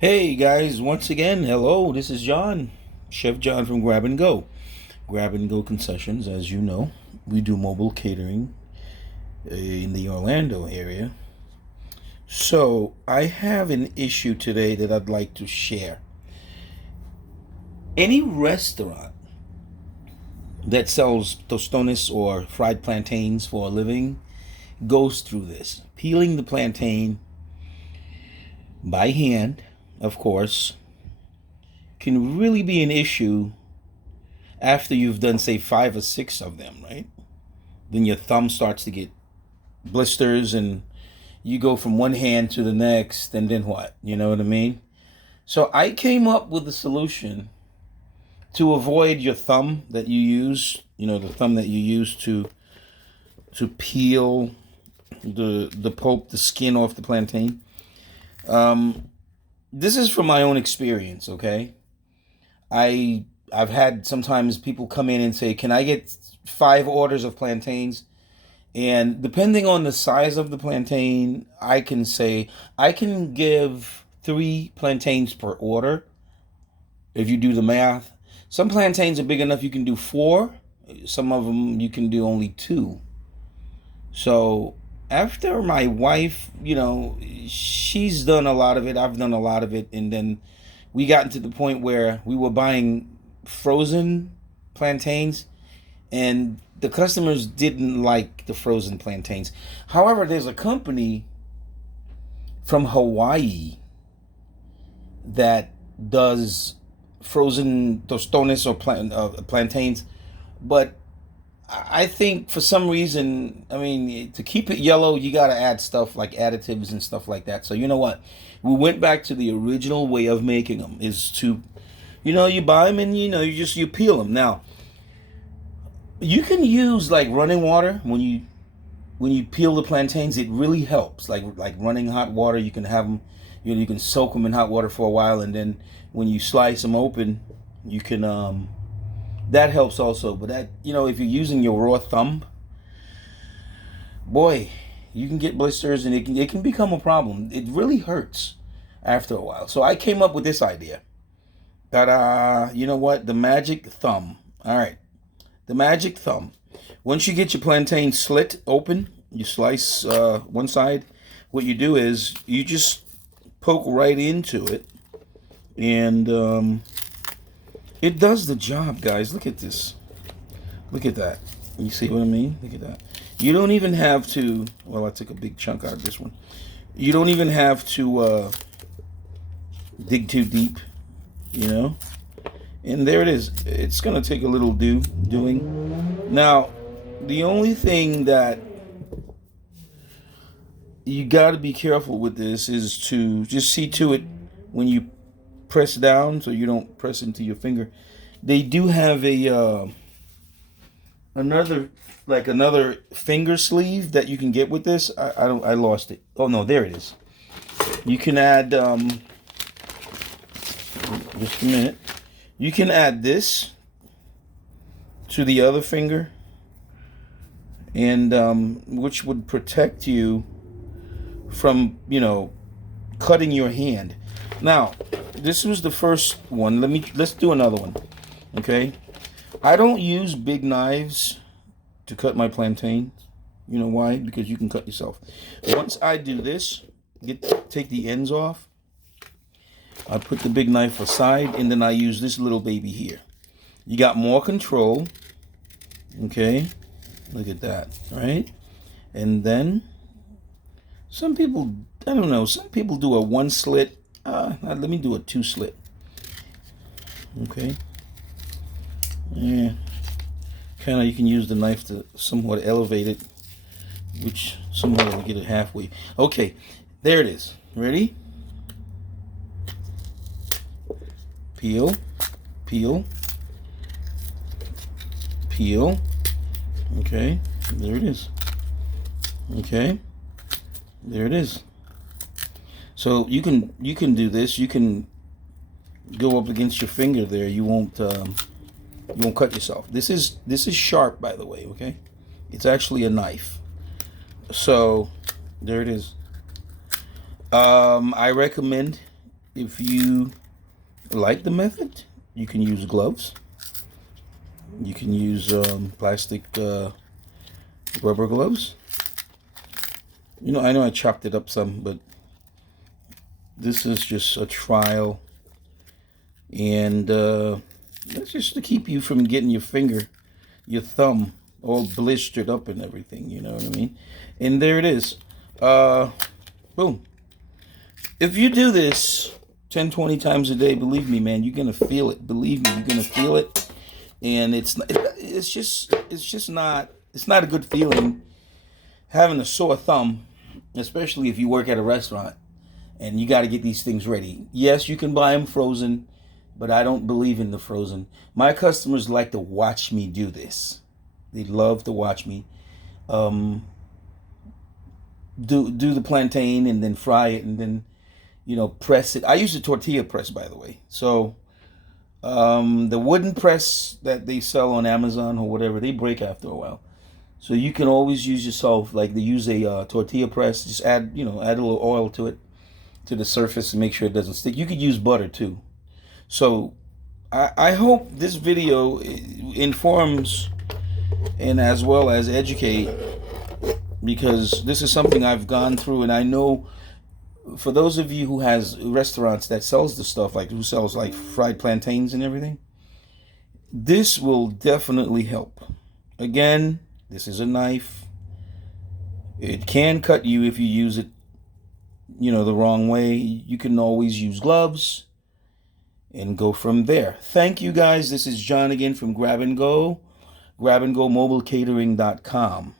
Hey guys, once again, hello, this is John, Chef John from Grab and Go. Grab and Go Concessions, as you know, we do mobile catering in the Orlando area. So, I have an issue today that I'd like to share. Any restaurant that sells tostones or fried plantains for a living goes through this. Peeling the plantain by hand, of course, can really be an issue after you've done, say, five or six of them, right? Then your thumb starts to get blisters and you go from one hand to the next, and then what? You know what I mean? So I came up with a solution to avoid your thumb that you use, the thumb that you use to peel the pulp, the skin off the plantain. This is from my own experience, okay? I've had sometimes people come in and say, "Can I get 5 orders of plantains?" And depending on the size of the plantain, I can say I can give 3 plantains per order. If you do the math, some plantains are big enough you can do 4. Some of them you can do only 2. So after my wife, she's done a lot of it. I've done a lot of it, and then we got to the point where we were buying frozen plantains, and the customers didn't like the frozen plantains. However, there's a company from Hawaii that does frozen tostones or plantains, but I think for some reason, I mean, to keep it yellow, you got to add stuff like additives and stuff like that. So you know what? We went back to the original way of making them is to, you buy them and you peel them. Now, you can use like running water when you peel the plantains. It really helps. Like running hot water, you can have them, you can soak them in hot water for a while, and then when you slice them open, you can that helps also. But that, if you're using your raw thumb, boy, you can get blisters and it can become a problem. It really hurts after a while. So I came up with this idea. That you know what? The magic thumb. All right. The magic thumb. Once you get your plantain slit open, you slice one side. What you do is you just poke right into it, and it does the job, guys. Look at this. Look at that. You see what I mean? Look at that. You don't even have to. Well, I took a big chunk out of this one. You don't even have to dig too deep, And there it is. It's gonna take a little doing. Now, the only thing that you got to be careful with this is to just see to it when you press down, so you don't press into your finger. They do have a another finger sleeve that you can get with this. I lost it. Oh no, there it is. You can add just a minute. You can add this to the other finger, and which would protect you from cutting your hand. Now, this was the first one. Let's do another one. Okay? I don't use big knives to cut my plantains. You know why? Because you can cut yourself. Once I do this, take the ends off. I put the big knife aside, and then I use this little baby here. You got more control. Okay? Look at that, right? And then some people, I don't know, some people do a 1 slit. Let me do a 2 slit. Okay. Yeah. Kind of, you can use the knife to somewhat elevate it, which somewhat will get it halfway. Okay, there it is. Ready? Peel, peel, peel. Okay, there it is. Okay, there it is. So you can do this. You can go up against your finger there. You won't cut yourself. This is sharp, by the way. Okay, it's actually a knife. So there it is. I recommend if you like the method, you can use gloves. You can use plastic rubber gloves. I know I chopped it up some, but this is just a trial. And that's just to keep you from getting your thumb, all blistered up and everything. You know what I mean? And there it is. Boom. If you do this 10, 20 times a day, believe me, man, you're going to feel it. Believe me, you're going to feel it. And it's not a good feeling having a sore thumb, especially if you work at a restaurant and you got to get these things ready. Yes, you can buy them frozen, but I don't believe in the frozen. My customers like to watch me do this. They love to watch me do the plantain and then fry it and then press it. I use a tortilla press, by the way. So the wooden press that they sell on Amazon or whatever, they break after a while. So you can always use yourself, like they use a tortilla press. Just add a little oil to it, to the surface, and make sure it doesn't stick. You could use butter too. So I hope this video informs and as well as educate, because this is something I've gone through, and I know for those of you who has restaurants that sells the stuff, like who sells like fried plantains and everything, this will definitely help. Again, this is a knife. It can cut you if you use it, the wrong way. You can always use gloves and go from there. Thank you guys. This is John again from Grab and Go, grabandgomobilecatering.com.